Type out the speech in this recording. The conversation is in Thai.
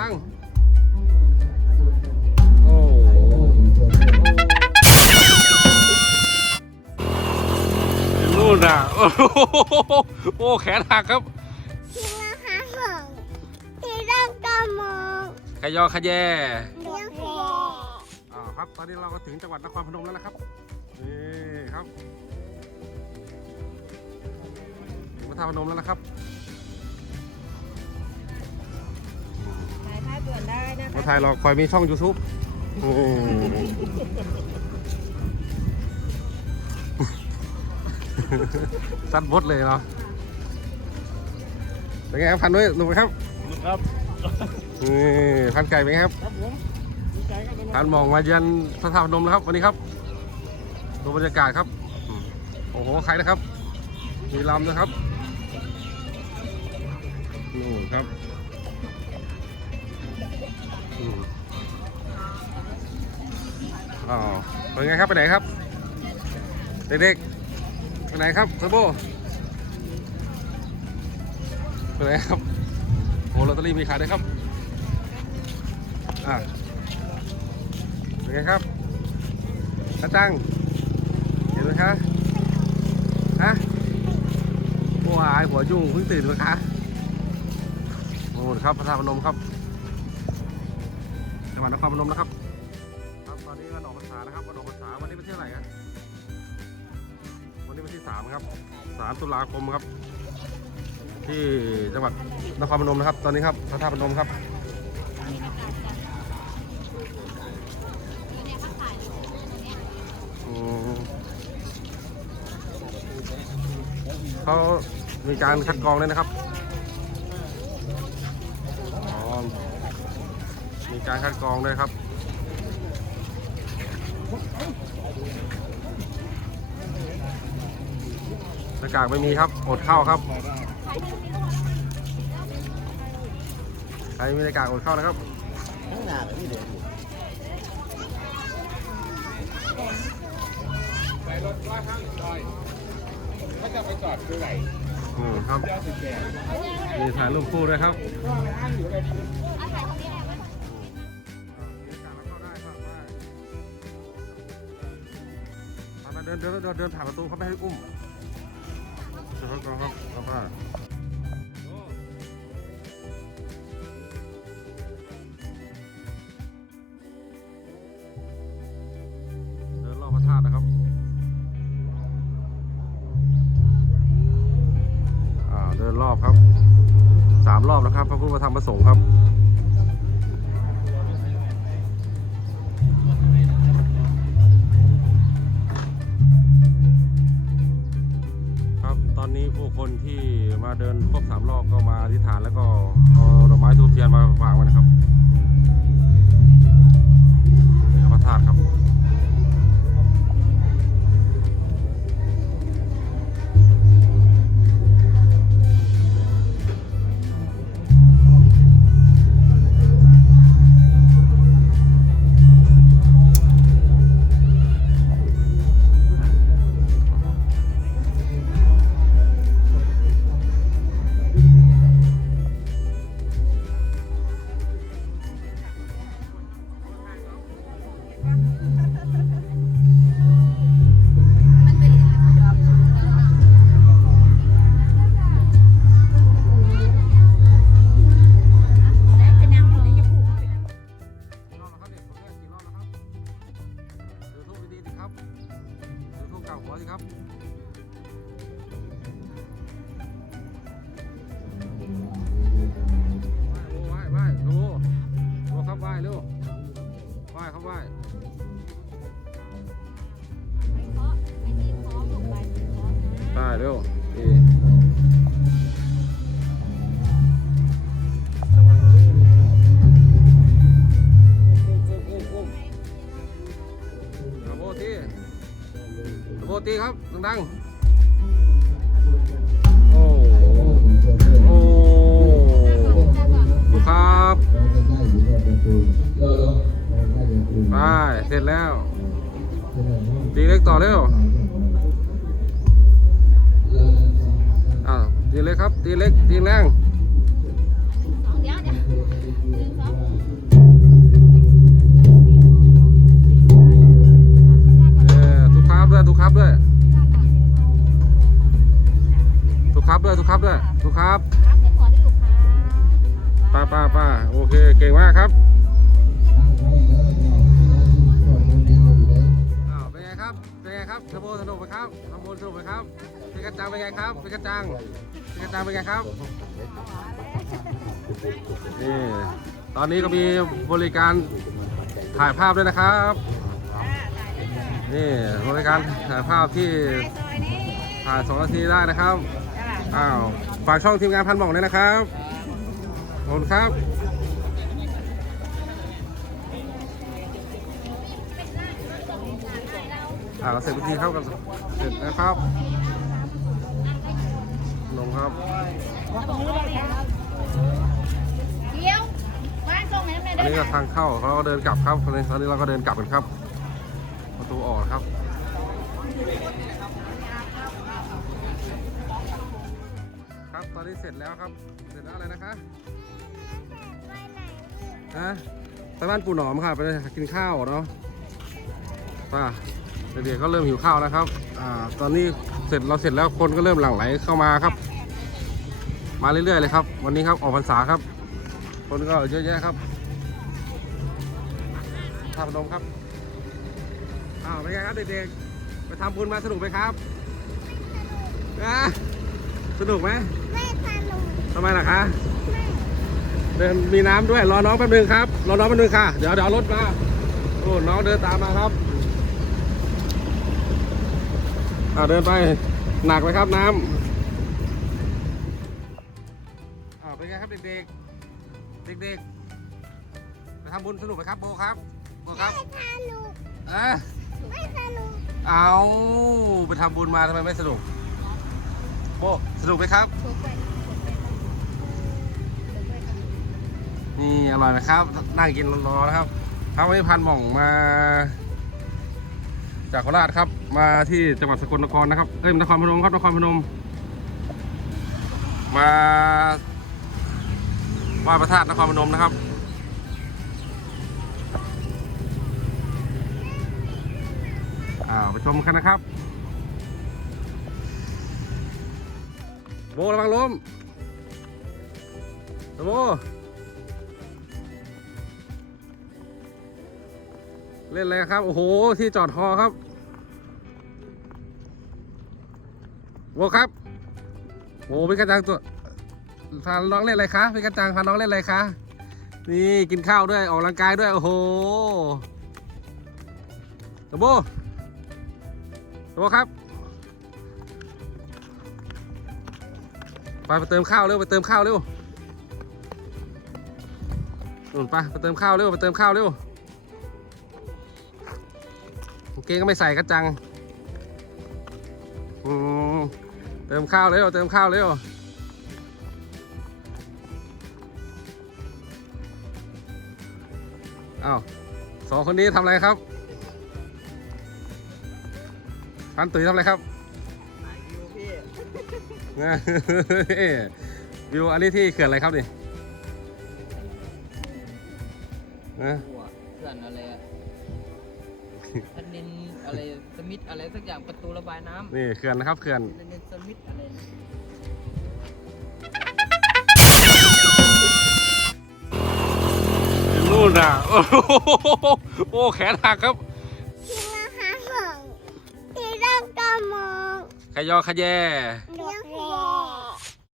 ดังๆ โอ้โหนู่นน่ะ โอ้โหโอ้แขนหักครับ ที่มาหาของที่ร่างกระมองขยอขยแยเลี้ยงแพอ่าครับ ตอนนี้เราก็ถึงจังหวัดนครพนมแล้วนะครับ นี่ครับถึงพระธาตุพนมแล้วนะครับ วนได้นะพระคะไทยเราคอยมีช่อง YouTube อืมสั้นบดเลยเนาะเป็นไงครับพันด้วยหนุ่มครับครับนี่พันไก่เป็นไงครับครับผมดีใจครับพันมองมาเยือนพระธาตุพนมแล้วครับวันนี้ครับดูบรรยากาศครับอืมโอ้โหใครนะครับ มีลำนะครับ เป็นไงครับไปไหนครับ เด็กๆไปไหนครับเทอร์โบไปไหนครับโอ้ลอตเตอรี่มีขายด้วยครับอ่าเป็นไงครับกระจังเห็นไหมคะฮะโอ้ยหัวยุ่งเพิ่งตื่นไหมคะโอ้ครับพระธาตุพนมครับจังหวัดนครพนมนะครับ 3 ครับ 3 ตุลาคมครับ ที่จังหวัดนครพนมนะครับ ตอนนี้ครับพระธาตุพนมครับเขามีการคัดกรองเลยนะครับมีการคัดกรองด้วยครับ หน้ากากไม่มีครับอดเข้าครับ ใครมีหน้ากากอดเข้านะครับข้างหน้าก็นี่เดี๋ยวไปรถว่าข้างซอยถ้าจะไปจอดคือไหนอืมครับมีถ่ายรูปคู่ด้วยครับก็อ้างอยู่เลยดีเดินเดินเดินเดินผ่านประตูเขาไม่ให้อุ้ม เชิญครับครับครับเดินรอบพระธาตุนะครับอ่าเดินรอบครับสามรอบนะครับ พระพุทธธรรมประสงค์ครับ นนี้ผู้คนที่มาเดินครบสามรอบก็มาอธิษฐานแล้วก็เอาดอกไม้ทูบเทียนมาวางไว้นะครับนี่ครับพระธาตุครับ ดูครับไหว้เร็วไหว้ครับไหว้ได้เร็วดีตะโบตีตะโบตีครับ ดังๆ โอ้โอ้ดู ครับไปเสร็จแล้วตีเล็กต่อเร็วอ่าตีเล็กครับตีเล็กตีแรงเดี๋ยวเดี๋ยวเออทุกครับด้วยทุกครับด้วยทุกครับด้วยทุกครับด้วยทุกครับ ป้าป้าป้าโอเค เก่งมากครับอ้าวเป็นไงครับ เป็นไงครับทโบสนุกไหมครับทโบสนุกไหมครับเป็นกระจังเป็นไงครับเป็นกระจังเป็นกระจังเป็นไงครับ นี่ ตอนนี้ก็มีบริการถ่ายภาพด้วยนะครับ นี่บริการถ่ายภาพที่ถ่ายสองนาทีได้นะครับ อ้าว ฝากช่องทีมงานพันหม่องด้วยนะครับ ขอบคุณครับอ่าเราเสร็จพิธีเข้ากันเสร็จนะครับลงครับเดี๋ยวบ้านส่งให้แม่อันได้นี้ก็ทางเข้าเราก็เดินกลับครับตอนนี้ตอนนี้เราก็เดินกลับกันครับ ประตูออกครับครับตอนนี้เสร็จแล้วครับ เสร็จแล้วอะไรนะคะไปไหน ฮะไปบ้านปู่หนอมค่ะไปกินข้าวเนาะป่ะเด็กๆก็เริ่มหิวข้าวแล้วครับ อ่า ตอนนี้เสร็จเราเสร็จแล้วคนก็เริ่มหลั่งไหลเข้ามาครับ มาเรื่อยๆเลยครับ วันนี้ครับออกพรรษาครับ คนก็เยอะแยะครับท่าพนมครับ อ้าวเป็นไงครับเด็กๆ ไปทำบุญมาสนุกไหมครับอะสนุกไหมไม่สนุกทำไมล่ะคะ เดินมีน้ำด้วย รอน้องแป๊บนึงครับ รอน้องแป๊บนึงค่ะ เดี๋ยวเดี๋ยวเอารถมาโอ้น้องเดินตามมาครับอ่าเดินไปหนักไหมครับน้ำอ่าเป็นไงครับเด็กๆ เด็กๆไปทำบุญสนุกไหมครับโบครับโบครับไม่สนุกเอะไม่สนุกเอาไปทำบุญมาทำไมไม่สนุกโบสนุกไหมครับนี่ นี่อร่อยไหมครับนั่งกินร้อนๆนะครับครับวันนี้พันหม่องมา จากโคราชครับ มาที่จังหวัดสกลนครนะครับเอ้ยนครพนมครับนครพนม มาไหว้พระธาตุนครพนมนะครับอาไปชมกันนะครับโบระวังล้มโบ เล่นอะไรครับ โอ้โห ที่จอดฮอครับโวครับโอ้เป็นกระจังตัวพาน้องเล่นอะไรคะเป็นกระจังพาน้องเล่นอะไรคะ นี่กินข้าวด้วยออกกำลังกายด้วย โอ้โหตะโบตะโบครับ ไปไปเติมข้าวเร็วไปเติมข้าวเร็วนู่นไปไปเติมข้าวเร็วไปเติมข้าวเร็ว เกงก็ไม่ใส่กระจังอืมเติมข้าวเร็วเติมข้าวเร็วอ้าวสองคนนี้ทำอะไรครับพันตุ๋ยทำอะไรครับวิวอันนี้ที่เขื่อนอะไรครับนี่นะเขื่อนอะไร อะแผ่นดินอะไรสมิธอะไรสักอย่างประตูระบายน้ำนี่เขื่อนนะครับเขื่อนแผ่นดินสมิธอะไรนะนู่นอะโอ้โหโอ้แขนหักครับที่มาหาของที่ต้องกระมองขยอขยแยด